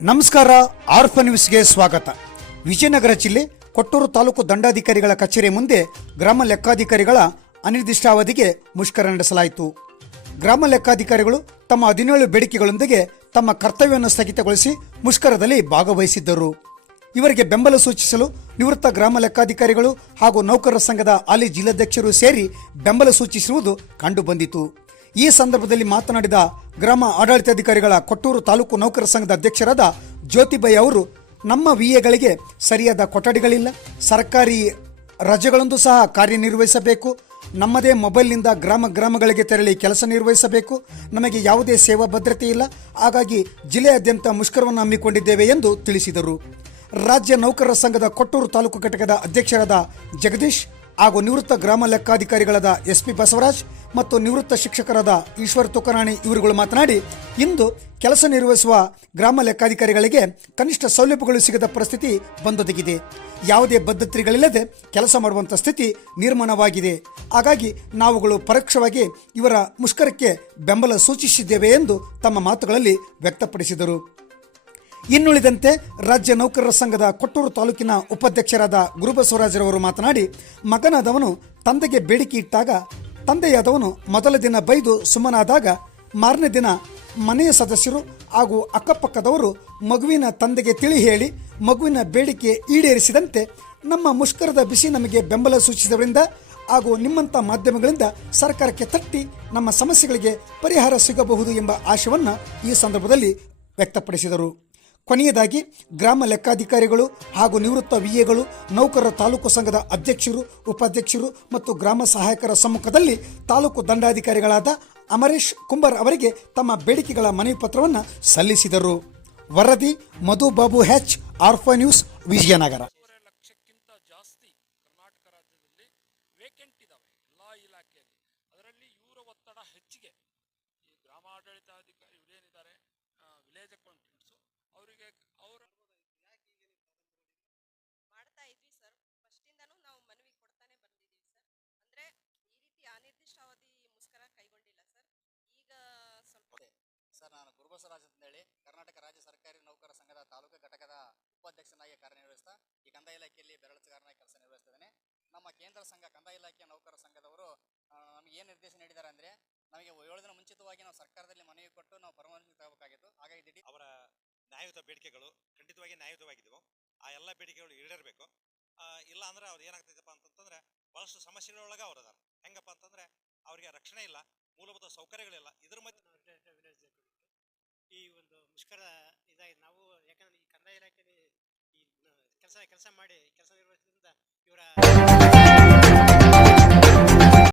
ನಮಸ್ಕಾರ. ಆರ್ಫ ನ್ಯೂಸ್ಗೆ ಸ್ವಾಗತ. ವಿಜಯನಗರ ಜಿಲ್ಲೆ ಕೊಟ್ಟೂರು ತಾಲೂಕು ದಂಡಾಧಿಕಾರಿಗಳ ಕಚೇರಿ ಮುಂದೆ ಗ್ರಾಮ ಲೆಕ್ಕಾಧಿಕಾರಿಗಳ ಅನಿರ್ದಿಷ್ಟಾವಧಿಗೆ ಮುಷ್ಕರ ನಡೆಸಲಾಯಿತು. ಗ್ರಾಮ ಲೆಕ್ಕಾಧಿಕಾರಿಗಳು ತಮ್ಮ 17 ಬೇಡಿಕೆಗಳೊಂದಿಗೆ ತಮ್ಮ ಕರ್ತವ್ಯವನ್ನು ಸ್ಥಗಿತಗೊಳಿಸಿ ಮುಷ್ಕರದಲ್ಲಿ ಭಾಗವಹಿಸಿದ್ದರು. ಇವರಿಗೆ ಬೆಂಬಲ ಸೂಚಿಸಲು ನಿವೃತ್ತ ಗ್ರಾಮ ಲೆಕ್ಕಾಧಿಕಾರಿಗಳು ಹಾಗೂ ನೌಕರರ ಸಂಘದ ಹಾಲಿ ಜಿಲ್ಲಾಧ್ಯಕ್ಷರು ಸೇರಿ ಬೆಂಬಲ ಸೂಚಿಸಿರುವುದು ಕಂಡುಬಂದಿತು. ಈ ಸಂದರ್ಭದಲ್ಲಿ ಮಾತನಾಡಿದ ಗ್ರಾಮ ಆಡಳಿತಾಧಿಕಾರಿಗಳ ಕೊಟ್ಟೂರು ತಾಲೂಕು ನೌಕರರ ಸಂಘದ ಅಧ್ಯಕ್ಷರಾದ ಜ್ಯೋತಿಬಾಯಿ ಅವರು, ನಮ್ಮ ವಿಎಗಳಿಗೆ ಸರಿಯಾದ ಕೊಠಡಿಗಳಿಲ್ಲ, ಸರ್ಕಾರಿ ರಜೆಗಳಂದು ಸಹ ಕಾರ್ಯನಿರ್ವಹಿಸಬೇಕು, ನಮ್ಮದೇ ಮೊಬೈಲ್ನಿಂದ ಗ್ರಾಮಗಳಿಗೆ ತೆರಳಿ ಕೆಲಸ ನಿರ್ವಹಿಸಬೇಕು, ನಮಗೆ ಯಾವುದೇ ಸೇವಾ ಭದ್ರತೆ ಇಲ್ಲ, ಹಾಗಾಗಿ ಜಿಲ್ಲೆಯಾದ್ಯಂತ ಮುಷ್ಕರವನ್ನು ಹಮ್ಮಿಕೊಂಡಿದ್ದೇವೆ ಎಂದು ತಿಳಿಸಿದರು. ರಾಜ್ಯ ನೌಕರರ ಸಂಘದ ಕೊಟ್ಟೂರು ತಾಲೂಕು ಘಟಕದ ಅಧ್ಯಕ್ಷರಾದ ಜಗದೀಶ್ ಹಾಗೂ ನಿವೃತ್ತ ಗ್ರಾಮ ಲೆಕ್ಕಾಧಿಕಾರಿಗಳಾದ SP ಬಸವರಾಜ್ ಮತ್ತು ನಿವೃತ್ತ ಶಿಕ್ಷಕರಾದ ಈಶ್ವರ್ ತುಕರಾಣಿ ಇವರುಗಳು ಮಾತನಾಡಿ, ಇಂದು ಕೆಲಸ ನಿರ್ವಹಿಸುವ ಗ್ರಾಮ ಲೆಕ್ಕಾಧಿಕಾರಿಗಳಿಗೆ ಕನಿಷ್ಠ ಸೌಲಭ್ಯಗಳು ಸಿಗದ ಪರಿಸ್ಥಿತಿ ಬಂದೊದಗಿದೆ. ಯಾವುದೇ ಬದ್ಧತೆಗಳಿಲ್ಲದೆ ಕೆಲಸ ಮಾಡುವಂಥ ಸ್ಥಿತಿ ನಿರ್ಮಾಣವಾಗಿದೆ. ಹಾಗಾಗಿ ನಾವುಗಳು ಪರೋಕ್ಷವಾಗಿ ಇವರ ಮುಷ್ಕರಕ್ಕೆ ಬೆಂಬಲ ಸೂಚಿಸಿದ್ದೇವೆ ಎಂದು ತಮ್ಮ ಮಾತುಗಳಲ್ಲಿ ವ್ಯಕ್ತಪಡಿಸಿದರು. ಇನ್ನುಳಿದಂತೆ ರಾಜ್ಯ ನೌಕರರ ಸಂಘದ ಕೊಟ್ಟೂರು ತಾಲೂಕಿನ ಉಪಾಧ್ಯಕ್ಷರಾದ ಗುರುಬಸವರಾಜರವರು ಮಾತನಾಡಿ, ಮಗನಾದವನು ತಂದೆಗೆ ಬೇಡಿಕೆ ಇಟ್ಟಾಗ ತಂದೆಯಾದವನು ಮೊದಲ ದಿನ ಬೈದು ಸುಮ್ಮನಾದಾಗ ಮಾರನೇ ದಿನ ಮನೆಯ ಸದಸ್ಯರು ಹಾಗೂ ಅಕ್ಕಪಕ್ಕದವರು ಮಗುವಿನ ತಂದೆಗೆ ತಿಳಿ ಹೇಳಿ ಮಗುವಿನ ಬೇಡಿಕೆ ಈಡೇರಿಸಿದಂತೆ ನಮ್ಮ ಮುಷ್ಕರದ ಬಿಸಿ ನಮಗೆ ಬೆಂಬಲ ಸೂಚಿಸಿದವರಿಂದ ಹಾಗೂ ನಿಮ್ಮಂಥ ಮಾಧ್ಯಮಗಳಿಂದ ಸರ್ಕಾರಕ್ಕೆ ತಟ್ಟಿ ನಮ್ಮ ಸಮಸ್ಯೆಗಳಿಗೆ ಪರಿಹಾರ ಸಿಗಬಹುದು ಎಂಬ ಆಶಯವನ್ನು ಈ ಸಂದರ್ಭದಲ್ಲಿ ವ್ಯಕ್ತಪಡಿಸಿದರು. ಕೊನೆಯದಾಗಿ ಗ್ರಾಮ ಲೆಕ್ಕಾಧಿಕಾರಿಗಳು ಹಾಗೂ ನಿವೃತ್ತ ವಿಎಗಳು, ನೌಕರರ ತಾಲೂಕು ಸಂಘದ ಅಧ್ಯಕ್ಷರು, ಉಪಾಧ್ಯಕ್ಷರು ಮತ್ತು ಗ್ರಾಮ ಸಹಾಯಕರ ಸಮ್ಮುಖದಲ್ಲಿ ತಾಲೂಕು ದಂಡಾಧಿಕಾರಿಗಳಾದ ಅಮರೇಶ್ ಕುಂಬರ್ ಅವರಿಗೆ ತಮ್ಮ ಬೇಡಿಕೆಗಳ ಮನವಿ ಪತ್ರವನ್ನು ಸಲ್ಲಿಸಿದರು. ವರದಿ ಮಧು ಬಾಬು ಹೆಚ್, ಆರ್ಫ ನ್ಯೂಸ್, ವಿಜಯನಗರ. ಲಕ್ಷಕ್ಕಿಂತ ಜಾಸ್ತಿ ಕರ್ನಾಟಕ ರಾಜ್ಯದಲ್ಲಿ ವೇಕೆಂಟ್ ಇದಾವೆ ಎಲ್ಲ ಇಲಾಖೆಯಲ್ಲಿ. ಅದರಲ್ಲಿ ಇವರ ಒತ್ತಡ ಹೆಚ್ಚಿಗೆ. ಈ ಗ್ರಾಮ ಆಡಳಿತಾಧಿಕಾರಿ ಏನಿದ್ದಾರೆ, ವಿಲೇಜ್ ಅಕೌಂಟೆಂಟ್ಸು, ಅವರಿಗೆ ಅವರ ಮಾಡ್ತಾ ಇದ್ವಿ ಸರ್. ಫಸ್ಟಿಂದನೂ ನಾವು ಮನವಿ ಕೊಡ್ತಾನೆ ಬಂದಿದ್ದೀವಿ ಸರ್. ಅಂದರೆ ಈ ರೀತಿ ಅನಿರ್ದಿಷ್ಟಾವಧಿ ಮುಷ್ಕರ ಕೈಗೊಂಡಿಲ್ಲ ಸರ್. ಈಗ ಸ್ವಲ್ಪ ಸರ್, ನಾನು ಗುರುಬಸವರಾಜ್ ಅಂತೇಳಿ ಕರ್ನಾಟಕ ರಾಜ್ಯ ಸರ್ಕಾರಿ ನೌಕರರ ಸಂಘದ ತಾಲೂಕು ಘಟಕದ ಉಪಾಧ್ಯಕ್ಷನಾಗಿ ಕಾರ್ಯನಿರ್ವಹಿಸ್ತಾ ಈ ಕಂದಾಯ ಇಲಾಖೆಯಲ್ಲಿ ಬೆರಳಚುಗಾರನಾಗಿ ಕೆಲಸ ನಿರ್ವಹಿಸ್ತಿದ್ದೇನೆ. ನಮ್ಮ ಕೇಂದ್ರ ಸಂಘ ಕಂದಾಯ ಇಲಾಖೆಯ ನೌಕರರ ಸಂಘದವರು ನಮಗೆ ಏನು ನಿರ್ದೇಶನ ನೀಡಿದ್ದಾರೆ ಅಂದರೆ, ನಮಗೆ 7 ದಿನ ಮುಂಚಿತವಾಗಿ ನಾವು ಸರ್ಕಾರದಲ್ಲಿ ಮನವಿ ಕೊಟ್ಟು ನಾವು ಪರವಾನಗಿ ತಗೋಬೇಕಾಗಿತ್ತು. ಹಾಗಾಗಿ ಅವರ ನ್ಯಾಯಯುತ ಬೇಡಿಕೆಗಳು ಖಂಡಿತವಾಗಿ ನ್ಯಾಯಯುತವಾಗಿದ್ದವು. ಆ ಎಲ್ಲ ಬೇಡಿಕೆಗಳು ಈಡೇರಬೇಕು. ಇಲ್ಲ ಅಂದ್ರೆ ಅವ್ರು ಏನಾಗ್ತೈತಪ್ಪ ಅಂತಂದ್ರೆ ಬಹಳಷ್ಟು ಸಮಸ್ಯೆಗಳೊಳಗೆ ಅವ್ರು ಅದಾರ. ಹೆಂಗಪ್ಪ ಅಂತಂದ್ರೆ ಅವ್ರಿಗೆ ರಕ್ಷಣೆ ಇಲ್ಲ, ಮೂಲಭೂತ ಸೌಕರ್ಯಗಳಿಲ್ಲ. ಇದ್ರ ಮಧ್ಯೆ ಈ ಒಂದು ಮುಷ್ಕರ ಇದಾಗಿ ನಾವು, ಯಾಕಂದ್ರೆ ಈ ಕಂದಾಯ ಇಲಾಖೆಯಲ್ಲಿ ಈ ಕೆಲಸ ಮಾಡಿ ಕೆಲಸ ನಿರ್ವಹಿಸಿದ್ರಿಂದ ಇವರ